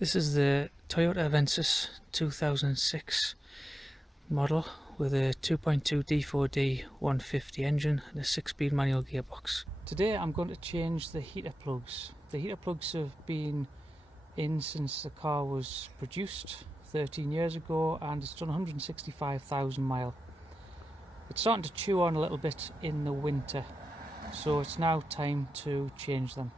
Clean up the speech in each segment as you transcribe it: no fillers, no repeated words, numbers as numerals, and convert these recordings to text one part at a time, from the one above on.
This is the Toyota Avensis 2006 model with a 2.2 D4D 150 engine and a 6-speed manual gearbox. Today I'm going to change the heater plugs. The heater plugs have been in since the car was produced 13 years ago and it's done 165,000 miles. It's starting to chew on a little bit in the winter, so it's now time to change them.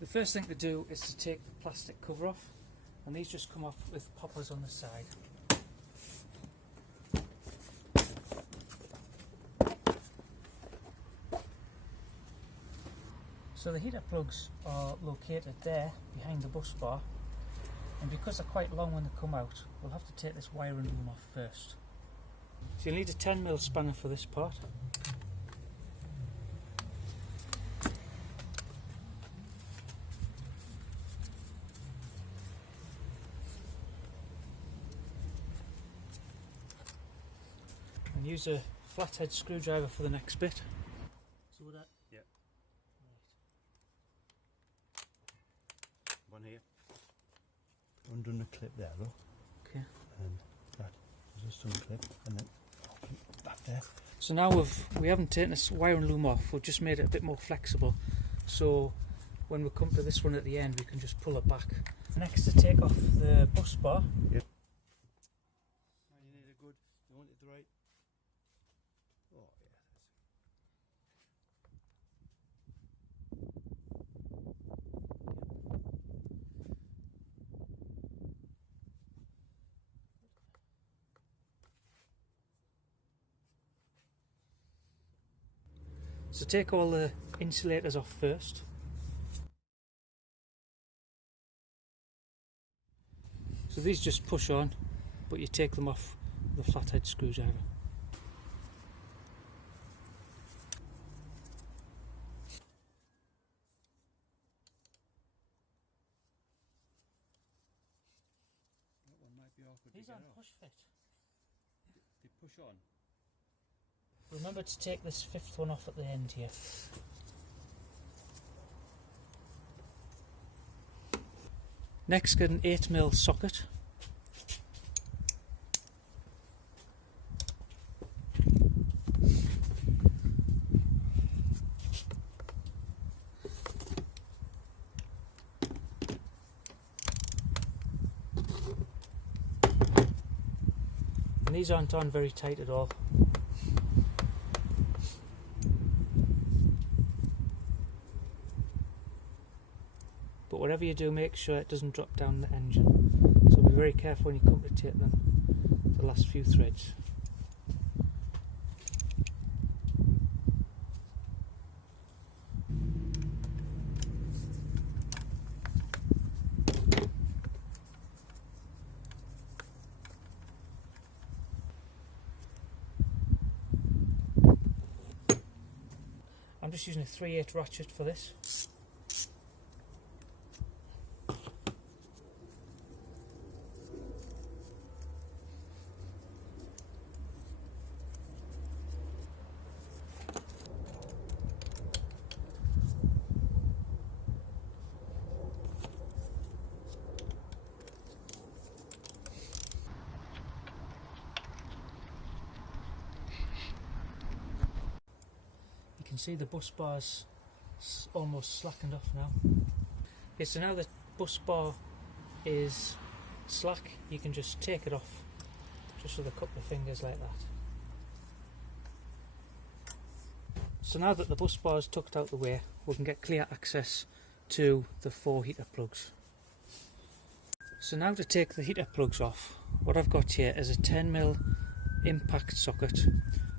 The first thing to do is to take the plastic cover off, and these just come off with poppers on the side. So the heater plugs are located there behind the bus bar, and because they're quite long when they come out, we'll have to take this wiring loom off first. So you'll need a 10mm spanner for this part. And use a flathead screwdriver for the next bit. So would that? Yep. Right. One here. Undone the clip there, look. Okay. And that is just unclip, and then that there. So now we haven't taken this wiring loom off, we've just made it a bit more flexible. So when we come to this one at the end, we can just pull it back. Next, to take off the bus bar. Yep. Now you need a good, you want it right. Oh yeah. So take all the insulators off first. So these just push on, but you take them off with a flathead screwdriver. That one might be awkward. These aren't push fit. They push on. Remember to take this fifth one off at the end here. Next, get an 8mm socket. And these aren't on very tight at all. But whatever you do, make sure it doesn't drop down the engine. So be very careful when you come to take them, the last few threads. I'm just using a 3/8 ratchet for this. You can see the bus bar's almost slackened off now. Okay, so now the bus bar is slack, you can just take it off just with a couple of fingers like that. So now that the bus bar is tucked out the way, we can get clear access to the 4 heater plugs. So now to take the heater plugs off, what I've got here is a 10mm impact socket.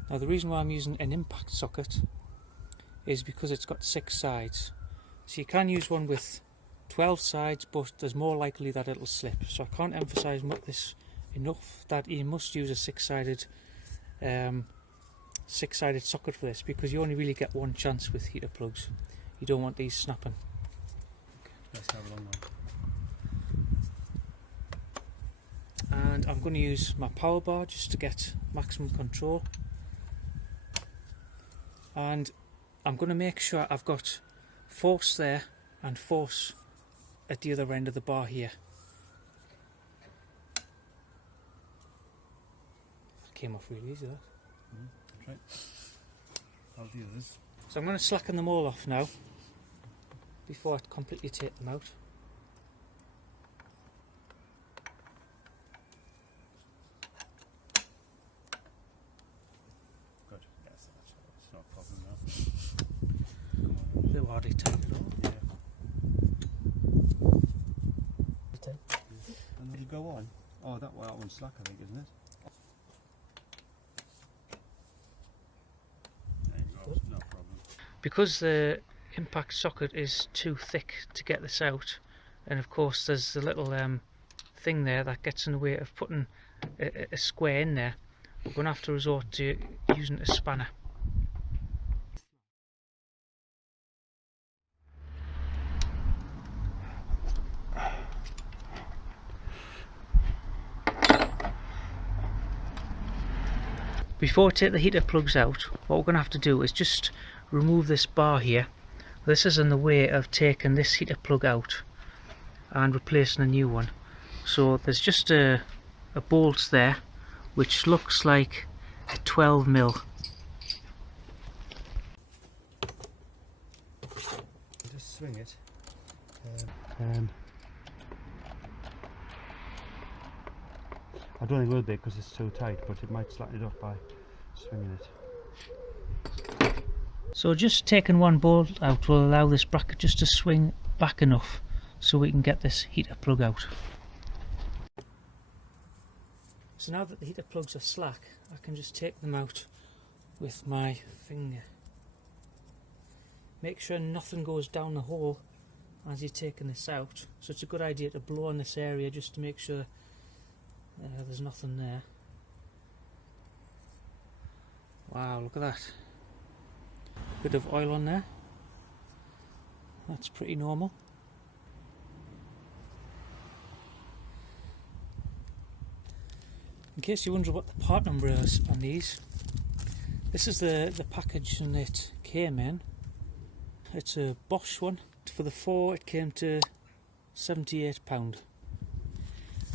Now the reason why I'm using an impact socket is because it's got 6 sides. So you can use one with 12 sides, but there's more likely that it'll slip. So I can't emphasise this enough that you must use a six-sided socket for this, because you only really get one chance with heater plugs. You don't want these snapping. Okay, let's have a long one. I'm going to use my power bar just to get maximum control, and I'm going to make sure I've got force there and force at the other end of the bar here. That came off really easy, that. That's right. I'll do this. So I'm going to slacken them all off now before I completely take them out. Good. Yes, that's not a problem now. Come on. They're already tightened up. Yeah. And then you go on. Oh, that one's slack, I think, isn't it? There you go. No problem. Because the impact socket is too thick to get this out, and of course there's the little thing there that gets in the way of putting a square in there, we're going to have to resort to using a spanner. Before we take the heater plugs out, what we're going to have to do is just remove this bar here. This is in the way of taking this heater plug out and replacing a new one. So there's just a bolt there which looks like a 12mm. Just swing it. I don't think it will be because it's too tight, but it might slacken it up by swinging it. So just taking one bolt out will allow this bracket just to swing back enough so we can get this heater plug out. So now that the heater plugs are slack, I can just take them out with my finger. Make sure nothing goes down the hole as you're taking this out, so it's a good idea to blow on this area just to make sure there's nothing there. Wow, look at that. Bit of oil on there. That's pretty normal. In case you wonder what the part number is on these, this is the package and it came in. It's a Bosch one. For the 4 it came to £78.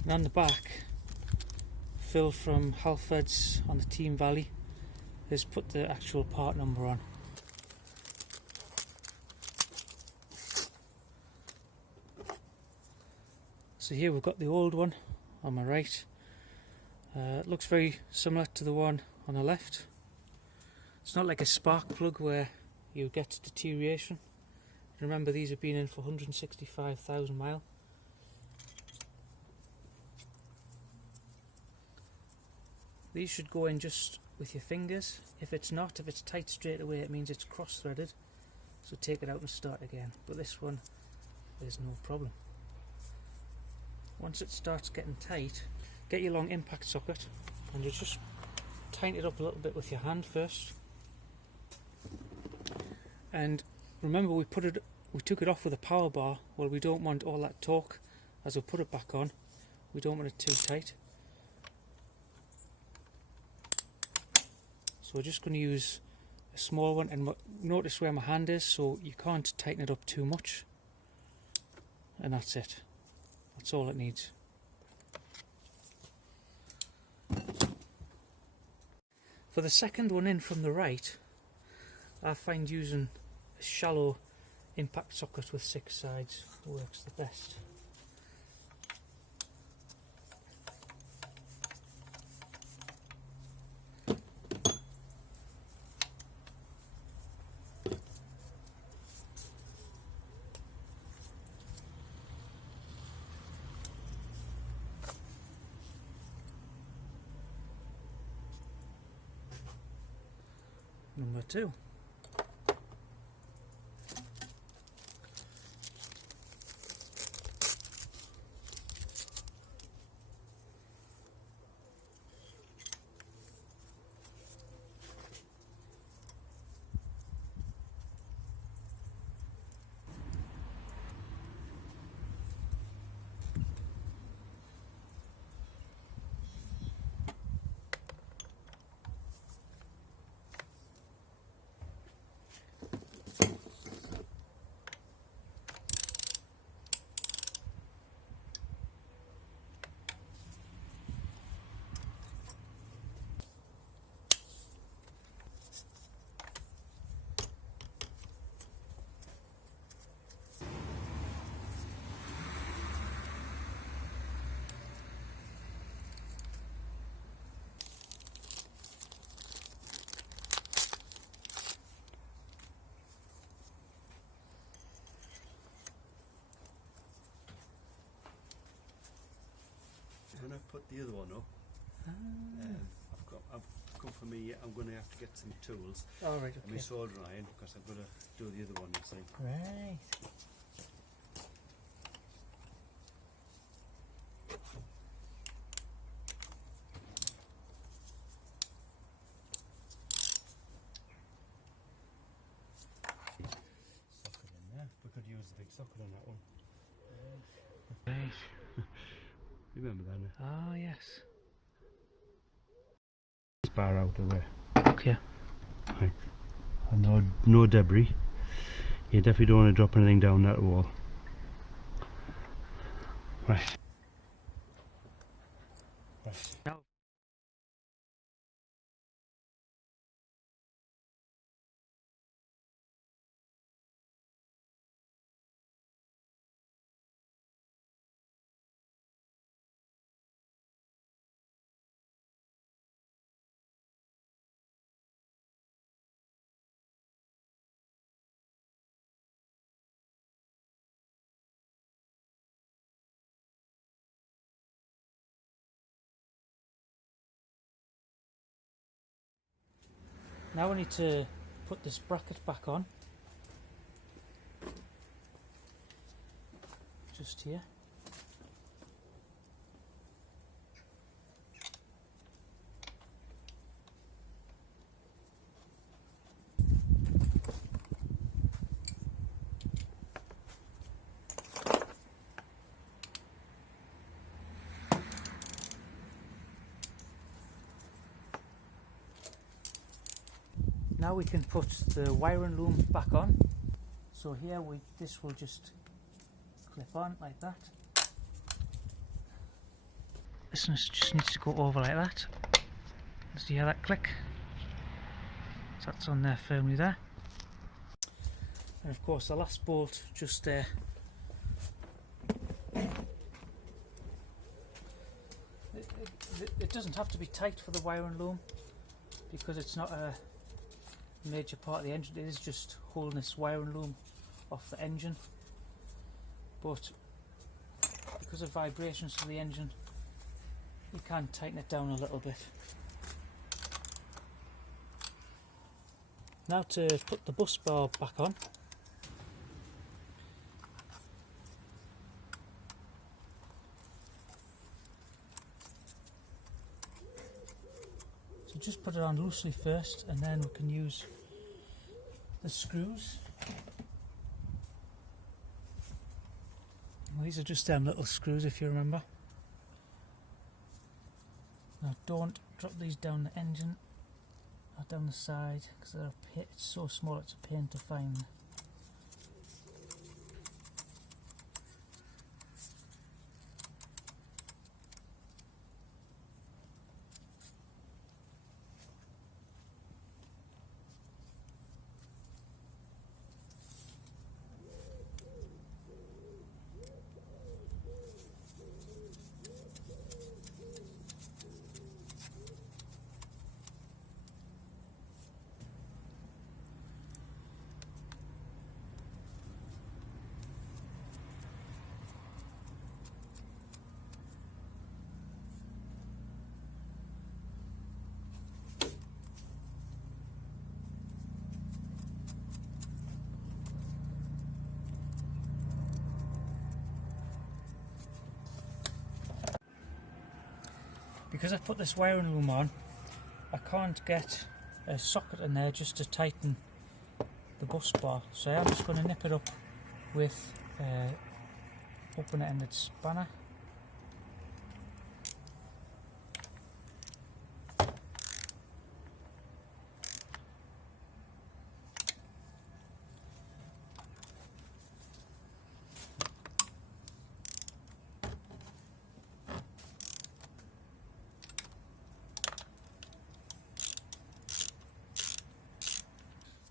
And on the back, Phil from Halfords on the Team Valley has put the actual part number on. So here we've got the old one on my right. It looks very similar to the one on the left. It's not like a spark plug where you get deterioration. Remember, these have been in for 165,000 miles. These should go in just with your fingers. If it's not, if it's tight straight away, it means it's cross-threaded. So take it out and start again. But this one, there's no problem. Once it starts getting tight, get your long impact socket and you just tighten it up a little bit with your hand first. And remember, we took it off with a power bar. Well, we don't want all that torque as we put it back on. We don't want it too tight. So we're just going to use a small one, and notice where my hand is, so you can't tighten it up too much. And that's it. That's all it needs. For the second one in from the right, I find using a shallow impact socket with 6 sides works the best. Number 2. put the other one up. I've come for me. I'm going to have to get some tools. All right. And my soldering iron, because I've got to do the other one. You see. Right. Socket in there. We could use the big socket on that one. Right. Remember that? Oh yes. Bar out of there. Okay. Right. And no debris. You definitely don't want to drop anything down that wall. Right. Now, now we need to put this bracket back on. Just here. Now we can put the wiring loom back on. So here this will just clip on like that. This one just needs to go over like that. Does you hear that click? So that's on there firmly there. And of course the last bolt just there. It doesn't have to be tight for the wiring loom because it's not a major part of the engine. It is just holding this wiring loom off the engine, but because of vibrations to the engine you can tighten it down a little bit. Now to put the bus bar back on. So just put it on loosely first and then we can use the screws. Well, these are just them little screws if you remember. Now don't drop these down the engine or down the side because it's so small it's a pain to find. Because I've put this wiring loom on, I can't get a socket in there just to tighten the bus bar, so I'm just going to nip it up with open-ended spanner.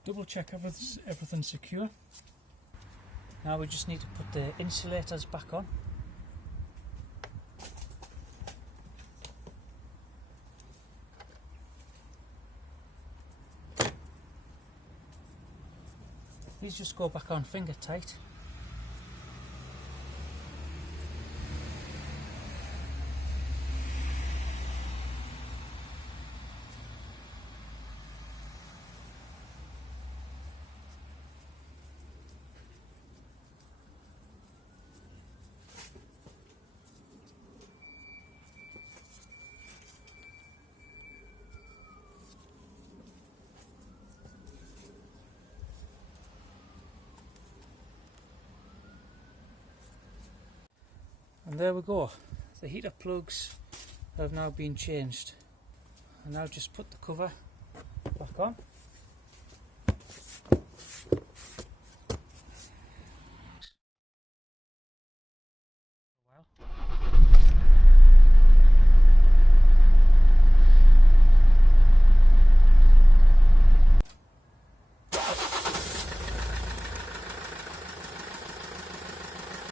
Double check everything's secure. Now we just need to put the insulators back on. These just go back on finger tight. And there we go, the heater plugs have now been changed. And now just put the cover back on.